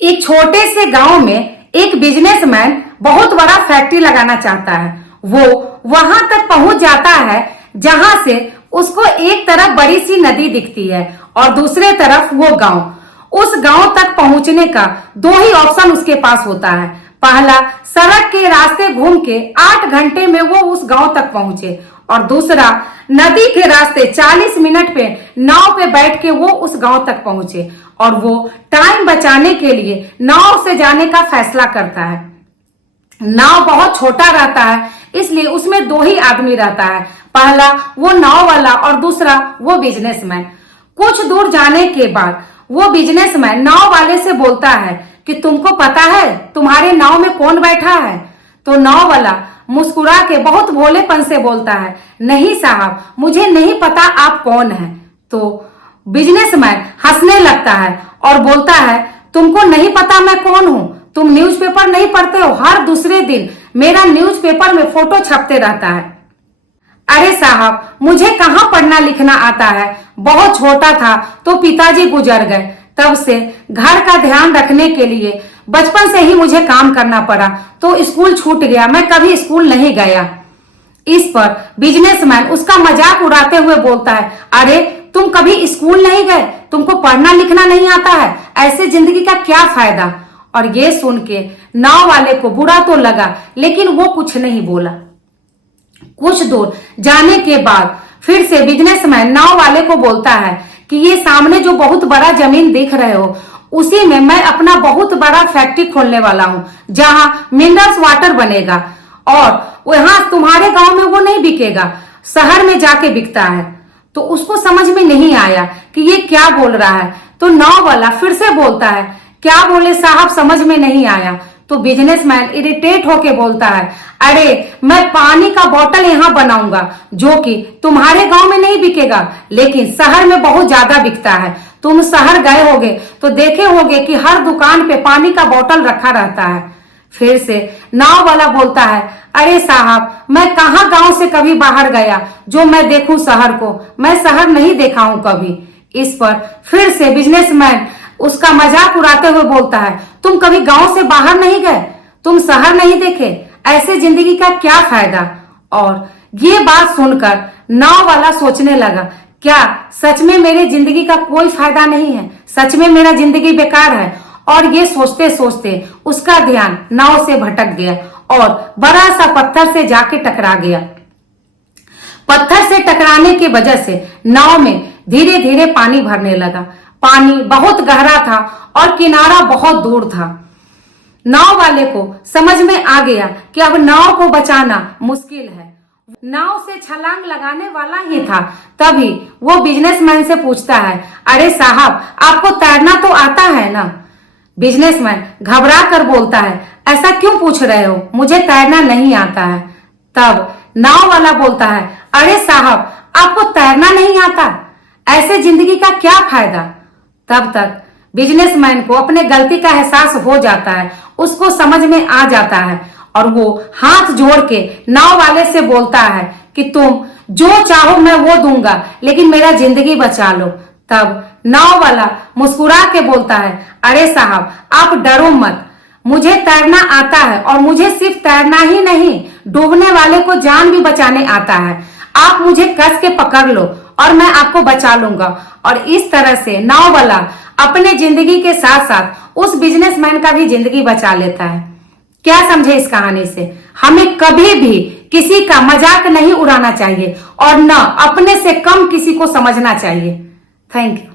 एक छोटे से गांव में एक बिजनेसमैन बहुत बड़ा फैक्ट्री लगाना चाहता है। वो वहां तक पहुंच जाता है जहां से उसको एक तरफ बड़ी सी नदी दिखती है और दूसरे तरफ वो गांव। उस गांव तक पहुंचने का दो ही ऑप्शन उसके पास होता है। पहला, सड़क के रास्ते घूम के 8 घंटे में वो उस गांव तक पहुंचे, और दूसरा, नदी के रास्ते 40 मिनट पे नाव पे बैठ के वो उस गांव तक पहुंचे। और वो टाइम बचाने के लिए नाव से जाने का फैसला करता है। नाव बहुत छोटा रहता है, इसलिए उसमें दो ही आदमी रहता है। पहला वो नाव वाला और दूसरा वो बिजनेसमैन। कुछ दूर जाने के बाद वो बिजनेसमैन नाव वाले से बोलता है कि तुमको पता है तुम्हारे नाव में कौन बैठा है? तो नाव वाला मुस्कुरा के बहुत भोलेपन से बोलता है, नहीं साहब, मुझे नहीं पता आप कौन हैं। तो बिजनेसमैन हंसने लगता है और बोलता है, तुमको नहीं पता मैं कौन हूं? तुम न्यूज़पेपर नहीं पढ़ते हो? हर दूसरे दिन मेरा न्यूज़पेपर में फोटो छपते रहता है। अरे साहब, मुझे कहाँ पढ़ना लिखना आता है। बहुत छोटा था तो पिताजी गुजर गए, तब से घर का ध्यान रखने के लिए बचपन से ही मुझे काम करना पड़ा, तो स्कूल छूट गया, मैं कभी स्कूल नहीं गया। इस पर बिजनेसमैन उसका मजाक उड़ाते हुए बोलता है, अरे तुम कभी स्कूल नहीं गए, तुमको पढ़ना लिखना नहीं आता है, ऐसे जिंदगी का क्या फायदा? और ये सुन के नाव वाले को बुरा तो लगा, लेकिन वो कुछ नहीं बोला। कुछ दूर जाने के बाद फिर से बिजनेसमैन नाव वाले को बोलता है कि ये सामने जो बहुत बड़ा जमीन देख रहे हो, उसी में मैं अपना बहुत बड़ा फैक्ट्री खोलने वाला हूँ, जहां मिनरल्स वाटर बनेगा, और वहां तुम्हारे गांव में वो नहीं बिकेगा, शहर में जाके बिकता है। तो उसको समझ में नहीं आया कि ये क्या बोल रहा है। तो नाव वाला फिर से बोलता है, क्या बोले साहब, समझ में नहीं आया। तो बिजनेसमैन इरिटेट होके बोलता है, अरे मैं पानी का बोतल यहाँ बनाऊंगा जो कि तुम्हारे गांव में नहीं बिकेगा, लेकिन शहर में बहुत ज्यादा बिकता है। तुम शहर गए होगे तो देखे होगे कि हर दुकान पे पानी का बोतल रखा रहता है। फिर से नाव वाला बोलता है, अरे साहब, मैं कहाँ गांव से कभी बाहर गया जो मैं देखूं शहर को, मैं शहर नहीं देखा हूं कभी। इस पर फिर से बिजनेसमैन उसका मजाक उड़ाते हुए बोलता है, तुम कभी गांव से बाहर नहीं गए, तुम शहर नहीं देखे, ऐसे जिंदगी का क्या फायदा? और ये बात सुनकर नाव वाला सोचने लगा, क्या सच में मेरी जिंदगी का कोई फायदा नहीं है? सच में मेरा जिंदगी बेकार है? और ये सोचते सोचते उसका ध्यान नाव से भटक गया और बड़ा सा पत्थर से जाके टकरा गया। पत्थर से टकराने की वजह से नाव में धीरे धीरे पानी भरने लगा। पानी बहुत गहरा था और किनारा बहुत दूर था। नाव वाले को समझ में आ गया कि अब नाव को बचाना मुश्किल है। नाव से छलांग लगाने वाला ही था, तभी वो बिजनेसमैन से पूछता है, अरे साहब, आपको तैरना तो आता है ना? बिजनेसमैन घबरा कर बोलता है, ऐसा क्यों पूछ रहे हो, मुझे तैरना नहीं आता है। तब नाव वाला बोलता है, अरे साहब, आपको तैरना नहीं आता, ऐसे जिंदगी का क्या फायदा? तब तक बिजनेसमैन को अपने गलती का एहसास हो जाता है, उसको समझ में आ जाता है, और वो हाथ जोड़ के नाव वाले से बोलता है कि तुम जो चाहो मैं वो दूंगा, लेकिन मेरा जिंदगी बचा लो। तब नाव वाला मुस्कुरा के बोलता है, अरे साहब, आप डरो मत, मुझे तैरना आता है, और मुझे सिर्फ तैरना ही नहीं, डूबने वाले को जान भी बचाने आता है। आप मुझे कस के पकड़ लो और मैं आपको बचा लूंगा। और इस तरह से नाव वाला अपने जिंदगी के साथ साथ उस बिजनेसमैन का भी जिंदगी बचा लेता है। क्या समझे इस कहानी से? हमें कभी भी किसी का मजाक नहीं उड़ाना चाहिए और न अपने से कम किसी को समझना चाहिए। Thank you.